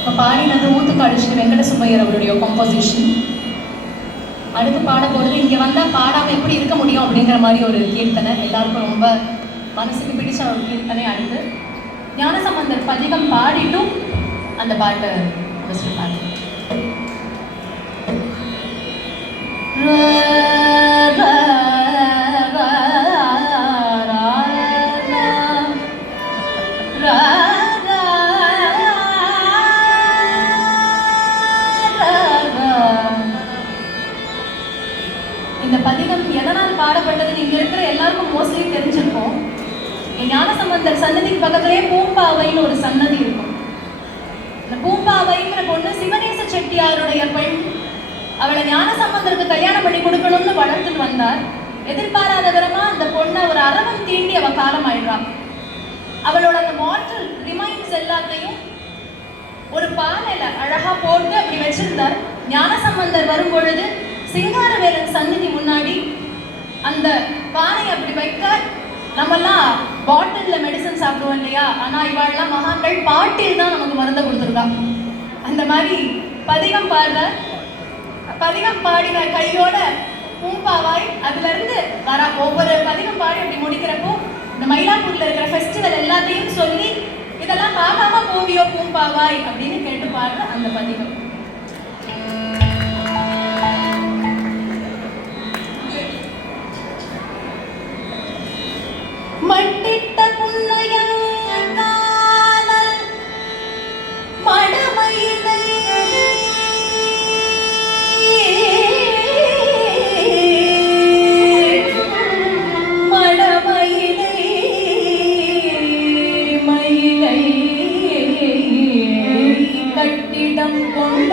இப்போ பாடினது ஊத்துக்காடு ஸ்ரீ வெங்கட சுப்பையர் அவருடைய கம்போசிஷன். அடுத்து பாட போகிறது இங்கே வந்தால் பாடாமல் எப்படி இருக்க முடியும் அப்படிங்கிற மாதிரி ஒரு கீர்த்தனை, எல்லாருக்கும் ரொம்ப மனசுக்கு பிடிச்ச ஒரு கீர்த்தனை. அடுத்து ஞானசம்பந்தர் பதிகம் பாடிட்டும் அந்த பாட்டை ஃபஸ்ட்டு பாடு. இந்த பதிகம் எதனால் பாடப்பட்டதுன்னு இங்க இருக்கிற எல்லாருக்கும் மோஸ்ட்லி தெரிஞ்சிருக்கும். ஞானசம்பந்தர் சன்னதிக்கு பக்கத்திலேயே பூம்பாவைன்னு ஒரு சன்னதி இருக்கும். இந்த பூம்பாவைங்கிற பொண்ணு சிவநேச செட்டியாருடைய பெண். அவளை ஞானசம்பந்தருக்கு கல்யாணம் பண்ணி கொடுக்கணும்னு வளர்த்துட்டு வந்தார். எதிர்பாராத விதமா அந்த பொண்ணை ஒரு அரவம் தீண்டி அவ காலம் ஆயிடுறான். அவளோட அந்த மார்டல் ரிமைன்ஸ் எல்லாத்தையும் ஒரு பானையில அழகா போட்டு அப்படி வச்சிருந்தார். ஞானசம்பந்தர் வரும் பொழுது சிங்காரவேலன் சந்நிதி முன்னாடி அந்த பானை அப்படி வைக்க, நம்மெல்லாம் பாட்டில்ல மெடிசன் சாப்பிடுவோம் இல்லையா, ஆனா இவாள்லாம் மகான்கள் பாட்டில் தான் நமக்கு மருந்தை கொடுத்துருக்கா. அந்த மாதிரி பதிகம் பாடுற, பதிகம் பாடின கையோட பூம்பாவாய் அதுல இருந்து வர ஒவ்வொரு பதிகம் பாடி அப்படி முடிக்கிறப்போ இந்த மயிலாப்பூர்ல இருக்கிற ஃபெஸ்டிவல் எல்லாத்தையும் சொல்லி இதெல்லாம் பார்க்காம போவியோ பூம்பாவாய் அப்படின்னு கேட்டு பாடுற அந்த பதிகம். மட்டிட்ட புன்னையல் காணல் மடமயிலை மடமயிலை மயிலை கட்டிடம் கொண்டு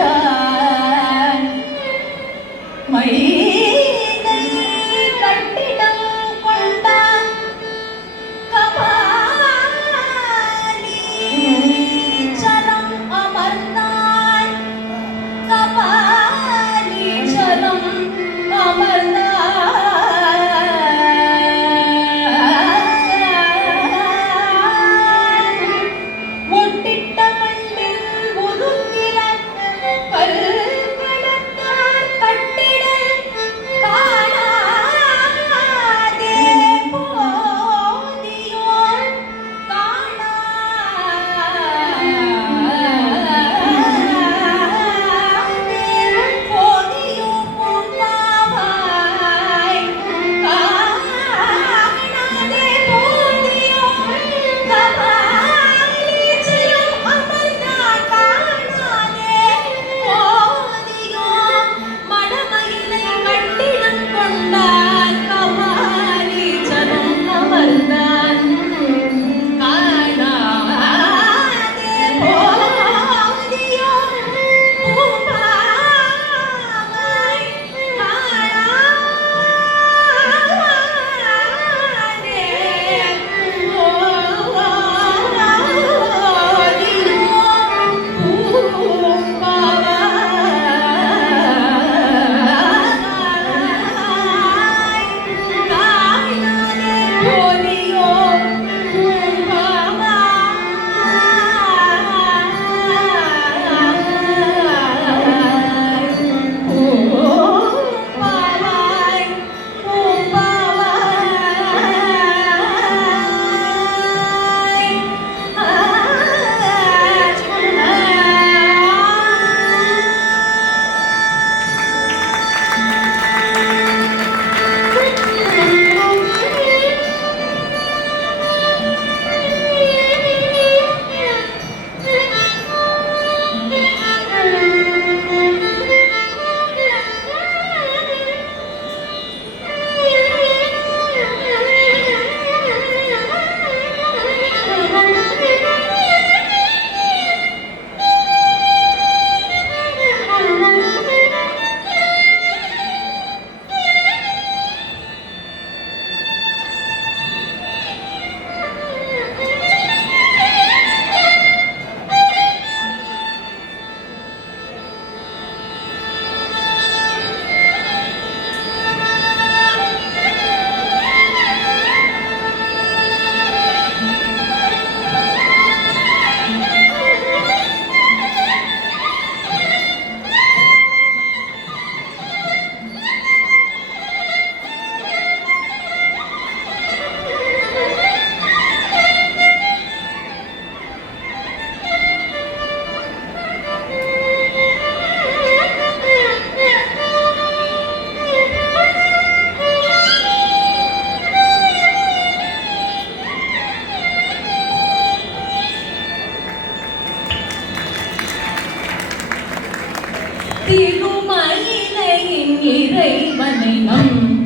இறைவனை நம்